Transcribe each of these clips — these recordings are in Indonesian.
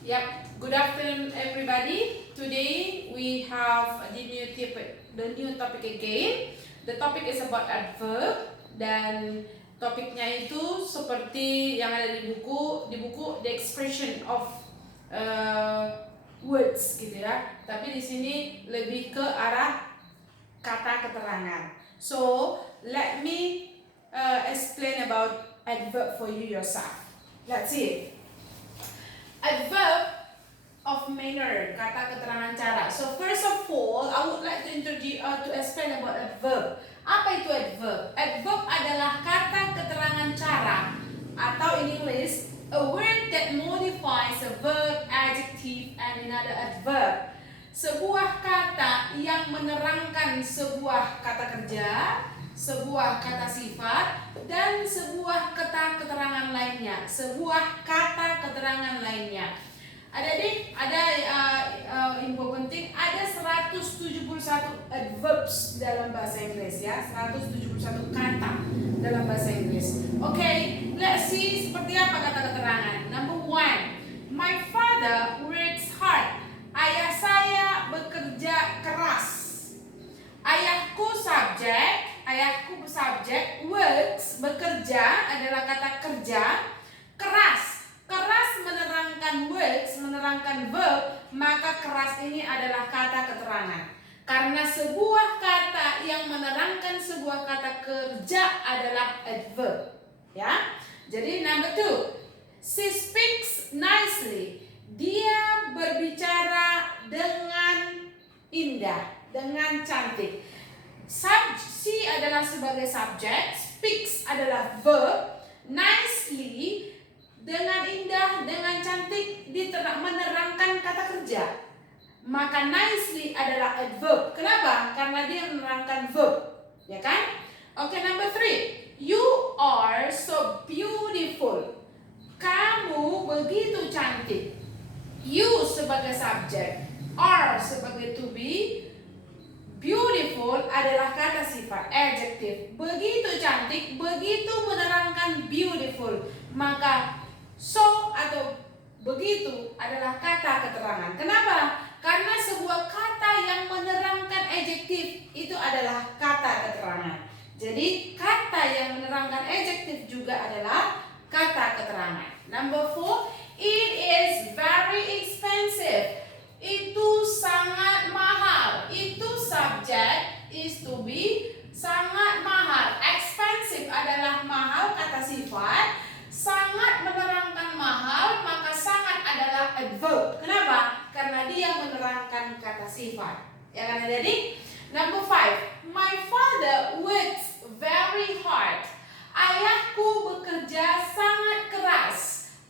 Yep. Good afternoon, everybody. Today we have the new topic again. The topic is about adverb dan topiknya itu seperti yang ada di buku the expression of words gitu ya. Tapi di sini lebih ke arah kata keterangan. So let me explain about adverb for you yourself. Let's see. Adverb of manner, kata keterangan cara. So first of all, I would like to explain about adverb. Apa itu adverb? Adverb adalah kata keterangan cara, atau in English, a word that modifies a verb, adjective, and another adverb. Sebuah kata yang menerangkan sebuah kata kerja, sebuah kata sifat, dan sebuah kata keterangan lainnya. Sebuah kata keterangan lainnya. Ada info penting, ada 171 adverbs dalam bahasa Inggris ya, 171 kata dalam bahasa Inggris. Okay, let's see seperti apa kata keterangan. Number 1, my father works hard. Ayah saya bekerja keras. Ayahku subjek, works bekerja adalah kata kerja, keras menerangkan works, menerangkan verb, maka keras ini adalah kata keterangan. Karena sebuah kata yang menerangkan sebuah kata kerja adalah adverb. Ya. Jadi number 2, she speaks nicely. Dia berbicara dengan indah, dengan cantik. She adalah sebagai subjek, speaks adalah verb, nicely dengan indah, dengan cantik menerangkan kata kerja. Maka nicely adalah adverb. Kenapa? Karena dia menerangkan verb, ya kan? Okay, number 3. You are so beautiful. Kamu begitu cantik. You sebagai subjek, are sebagai to be, beautiful adalah kata sifat, adjective. Begitu cantik, begitu menerangkan beautiful. Maka so atau begitu adalah kata keterangan. Kenapa? Karena sebuah kata yang menerangkan adjektif itu adalah kata keterangan. Jadi kata yang menerangkan adjektif juga adalah kata keterangan. Number 4, it is very expensive. Itu sangat mahal. Itu subjek, is to be, sangat mahal. Expensive adalah mahal, kata sifat. Sangat menerangkan mahal, maka sangat adalah adverb. Kenapa? Karena dia menerangkan kata sifat. Ya kan jadi? Number 5, my father works very hard. Ayahku bekerja sangat keras.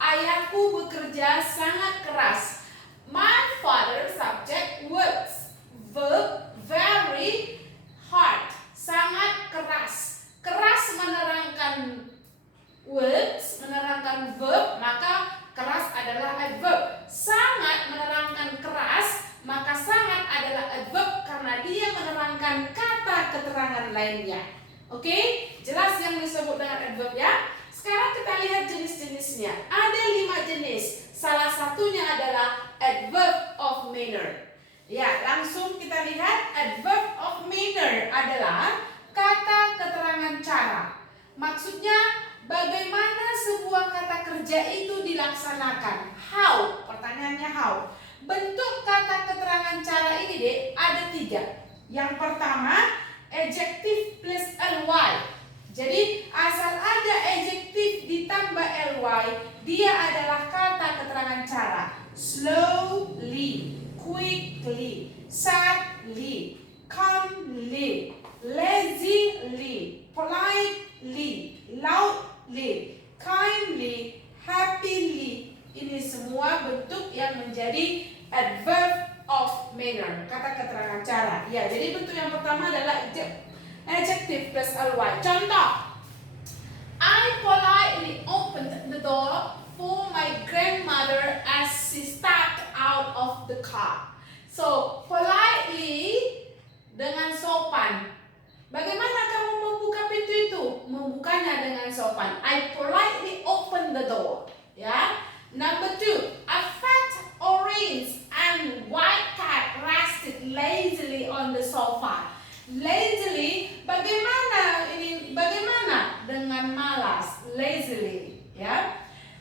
Ayahku bekerja sangat keras. My father subject works, verb very hard, sangat keras. Keras menerangkan words, menerangkan verb, maka keras adalah adverb. Sangat menerangkan keras, maka sangat adalah adverb karena dia menerangkan kata keterangan lainnya. Oke, jelas yang disebut dengan adverb ya. Sekarang kita lihat jenis-jenisnya. Ada 5 jenis. Salah satunya adalah adverb of manner. Ya, langsung kita lihat adverb of manner adalah kata keterangan cara. Maksudnya bagaimana sebuah kata kerja itu dilaksanakan. How? Pertanyaannya how? Bentuk kata keterangan cara ini deh ada 3. Yang pertama, adjective plus ly. Jadi asal ada adjective ditambah ly, dia adalah kata keterangan cara. Slowly, quickly, sadly, calmly, lazily, politely, loudly, kindly, happily. Ini semua bentuk yang menjadi adverb of manner, kata keterangan cara. Ya, jadi bentuk yang pertama adalah adjective plus ly. Contoh, I politely opened the door for my grandmother as she stepped out of the car. So, politely dengan sopan. Bagaimana kamu membuka pintu itu? Membukanya dengan sopan. I politely open the door. Ya. Number 2, a fat Lazily, bagaimana ini? Bagaimana dengan malas? Lazily, ya.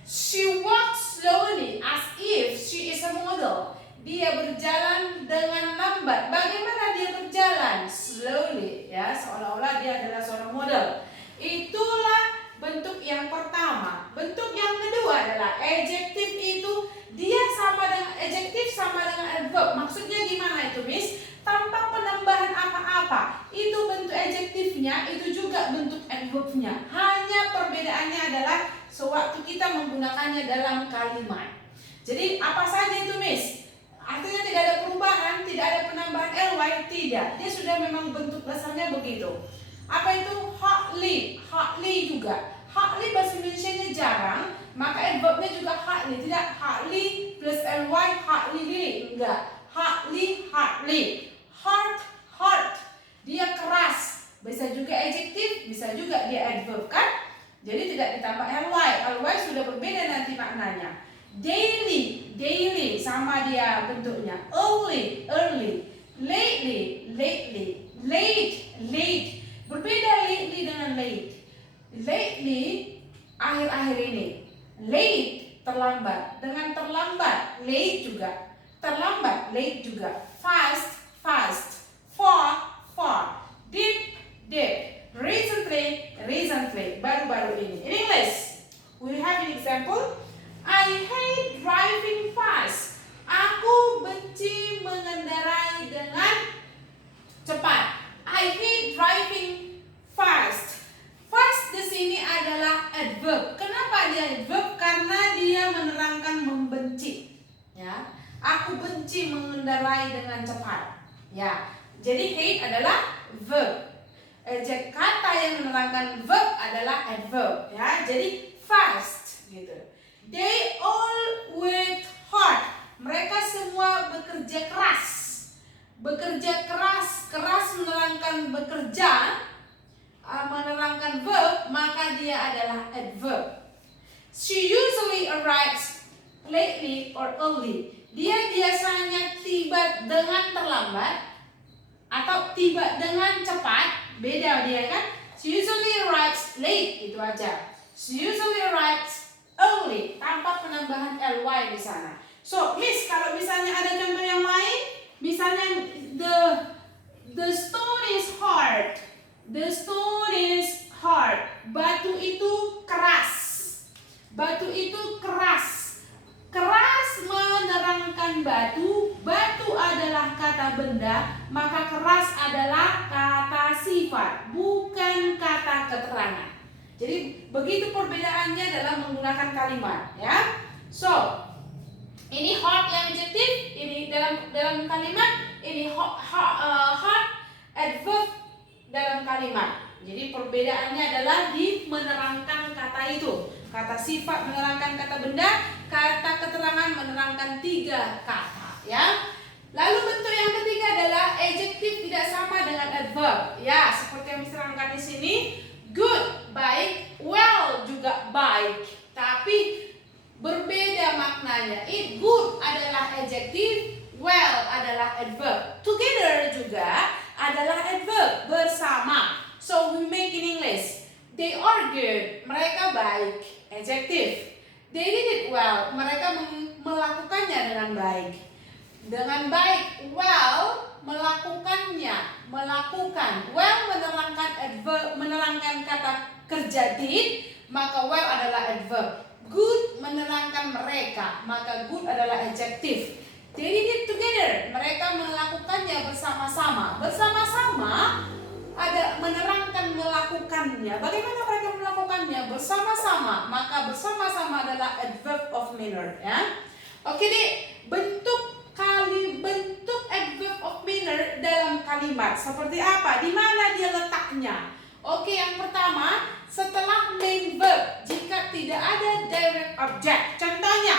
She walks slowly as if she is a model. Dia berjalan dengan lambat. Bagaimana dia berjalan? Slowly, ya, seolah-olah dia adalah seorang model. Itulah bentuk yang pertama. Bentuk yang kedua adalah adjective itu dia sama dengan adjective sama dengan adverb. Maksudnya gimana itu, Miss? Tanpa penambahan apa-apa. Itu bentuk adjektifnya, itu juga bentuk adverbnya. Hanya perbedaannya adalah sewaktu kita menggunakannya dalam kalimat. Jadi apa saja itu, Miss? Artinya tidak ada perubahan, tidak ada penambahan ly, tidak. Dia sudah memang bentuk dasarnya begitu. Apa itu? Hardly, hardly juga. Hardly bahasa Indonesianya jarang, maka adverbnya juga hardly. Tidak hardly plus ly, hardly, enggak. Hardly, hardly. Hard, hard. Dia keras. Bisa juga adjektif, bisa juga dia adverb, kan? Jadi tidak ditambah ly. Ly sudah berbeda nanti maknanya. Daily, daily sama dia bentuknya. Early, early. Lately, lately. Late, late. Berbeda lately dengan late. Lately, akhir-akhir ini. Late, terlambat. Dengan terlambat, late juga. Terlambat, late juga. Fast, fast. Far, far. Deep, deep. Recently, recently. Baru-baru ini. In English, we have an example. I hate driving fast. Aku benci mengendarai dengan cepat. I hate driving fast. Fast di sini adalah adverb. Kenapa dia adverb? Karena dia menerangkan membenci. Ya, aku benci mengendarai dengan cepat. Ya, jadi hate adalah verb. Kata yang menerangkan verb adalah adverb. Ya, jadi fast gitu. They all work hard. Mereka semua bekerja keras. Bekerja keras, keras menerangkan bekerja, menerangkan verb, maka dia adalah adverb. She usually arrives lately or early. Dia biasanya tiba dengan terlambat atau tiba dengan cepat. Beda dia, kan? She usually arrives late, itu aja. She usually arrives early tanpa penambahan ly di sana. So, Miss, kalau misalnya ada contoh yang lain, misalnya the stone is hard. The stone is hard. Batu itu keras. Batu itu keras. Keras menerangkan batu. Batu adalah kata benda, maka keras adalah kata sifat, bukan kata keterangan. Jadi begitu perbedaannya dalam menggunakan kalimat, ya. So, ini hard yang adjektif, ini dalam kalimat, ini hard adverb dalam kalimat. Jadi perbedaannya adalah di menerangkan kata itu. Kata sifat menerangkan kata benda, kata keterangan menerangkan tiga kata, ya. Lalu bentuk yang ketiga adalah adjektif tidak sama dengan adverb. Ya, seperti yang diterangkan di sini. Good, baik, well juga baik, tapi berbeda maknanya. Good adalah adjektif, well adalah adverb. Together juga adalah adverb, bersama. So we make in English. They are good, mereka baik, adjektif. They did it well, mereka melakukannya dengan baik. Dengan baik, well, melakukannya, melakukan. Well menerangkan adverb, menerangkan kata kerja did, maka well adalah adverb. Good menerangkan mereka, maka good adalah adjektif. They did it together, mereka melakukannya bersama-sama. Bersama-sama ada menerangkan melakukannya. Bagaimana mereka melakukannya? Bersama-sama, maka bersama-sama adalah adverb of manner, ya. Oke deh, bentuk adverb of manner dalam kalimat seperti apa? Di mana dia letaknya? Oke, yang pertama, setelah main verb, jika tidak ada direct object. Contohnya,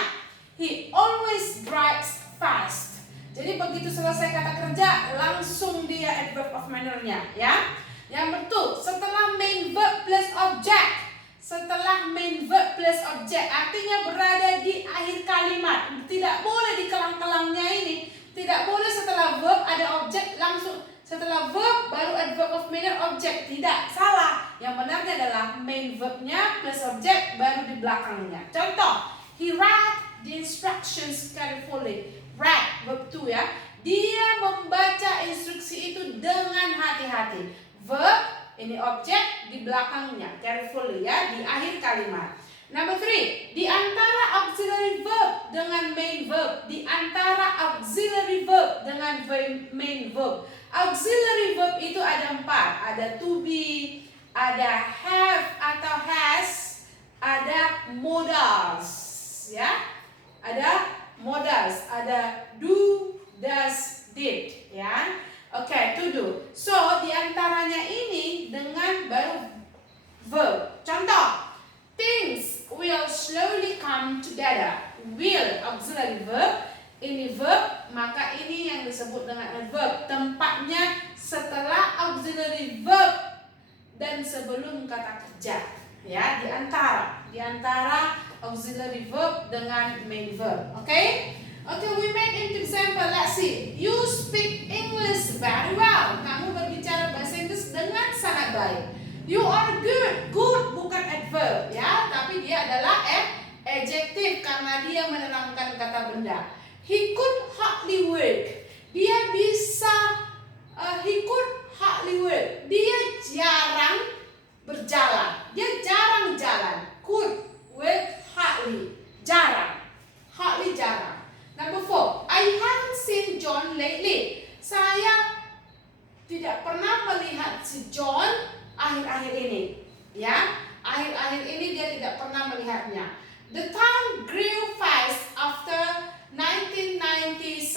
he always drives fast. Jadi begitu selesai kata kerja, langsung dia adverb of manner-nya, ya. Yang betul, setelah main verb plus object. Setelah main verb plus object, artinya berada di akhir kalimat. Tidak boleh di kelang-kelangnya ini. Tidak boleh setelah verb ada objek langsung setelah verb baru adverb of manner object. Tidak, salah. Yang benarnya adalah main verbnya plus object baru di belakangnya. Contoh, he read the instructions carefully. Read, verb to ya. Dia membaca instruksi itu dengan hati-hati. Verb, ini objek di belakangnya. Carefully ya, di akhir kalimat. Number 3, di antara auxiliary verb dengan main verb. Di antara auxiliary verb dengan main verb. Auxiliary verb itu ada 4. Ada to be, ada have atau has, ada modals. Ya, ada modals, ada do, does, did. Ya, oke, to do. So, di antaranya ini dengan baru verb. Contoh, things will slowly come together. Will, auxiliary verb. Ini verb, maka ini yang disebut dengan adverb. Tempatnya setelah auxiliary verb dan sebelum kata kerja. Ya, di antara auxiliary verb dengan main verb. Oke? Okay, we make an example. Let's see. You speak English very well. Kamu berbicara bahasa Inggris dengan sangat baik. You are good. Good bukan adverb ya, tapi dia adalah adjective karena dia menerangkan kata benda. He could hardly work. Dia bisa he could hardly work. Dia jarang berjalan. Dia jarang jalan. Could work hardly. Jarang. Hardly jarang. Number 4. I haven't seen John lately. Saya tidak pernah melihat si John akhir-akhir ini, ya, akhir-akhir ini dia tidak pernah melihatnya. The town grew fast after 1997.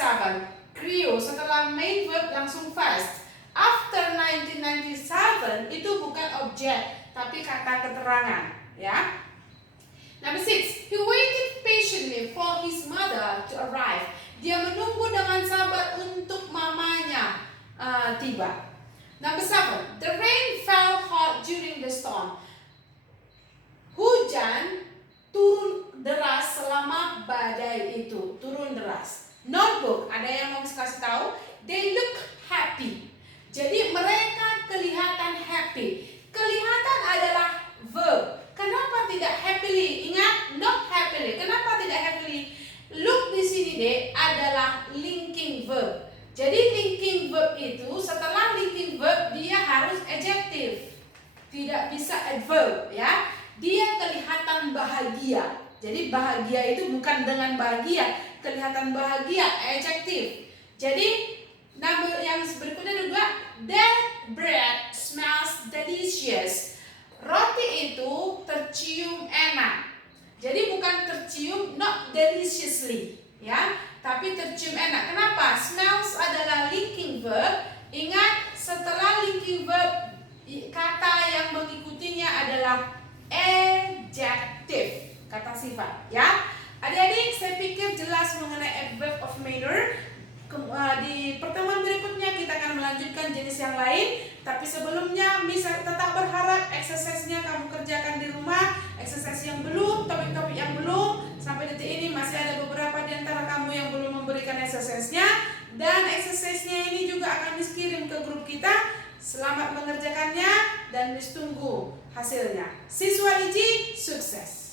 Grew setelah main verb langsung fast. After 1997 itu bukan objek, tapi kata keterangan, ya. Number 6. He waited patiently for his mother to arrive. Dia menunggu dengan sabar untuk mamanya tiba. Number 7. The rain fell hard during the storm. Hujan turun deras selama badai itu. Turun deras. Notebook. Ada yang mau kasih tahu? They look happy. Jadi mereka kelihatan happy. Kelihatan adalah verb. Kenapa tidak happily? Ingat, not happily. Kenapa tidak happily? Look di sini deh adalah linking verb. Jadi linking verb itu setelah linking verb dia harus adjective. Tidak bisa adverb ya. Dia kelihatan bahagia. Jadi bahagia itu bukan dengan bahagia, kelihatan bahagia adjective. Jadi number yang berikutnya juga, that bread smells delicious. Roti itu tercium enak. Jadi bukan tercium, not deliciously ya, tapi tercium enak. Kenapa? Smells adalah linking verb. Ingat, setelah linking verb kata yang mengikutinya adalah adjective, kata sifat ya. Adik-adik, saya pikir jelas mengenai adverb of manner. Di pertemuan berikutnya kita akan melanjutkan jenis yang lain. Tapi sebelumnya bisa tetap berharap exercise-nya kamu kerjakan di rumah. Exercise yang belum, topik-topik yang belum, sampai detik ini masih ada beberapa di antara kamu yang belum memberikan exercise-nya. Dan exercise-nya ini juga akan dikirim ke grup kita. Selamat mengerjakannya dan tunggu hasilnya. Siswa IJI, sukses!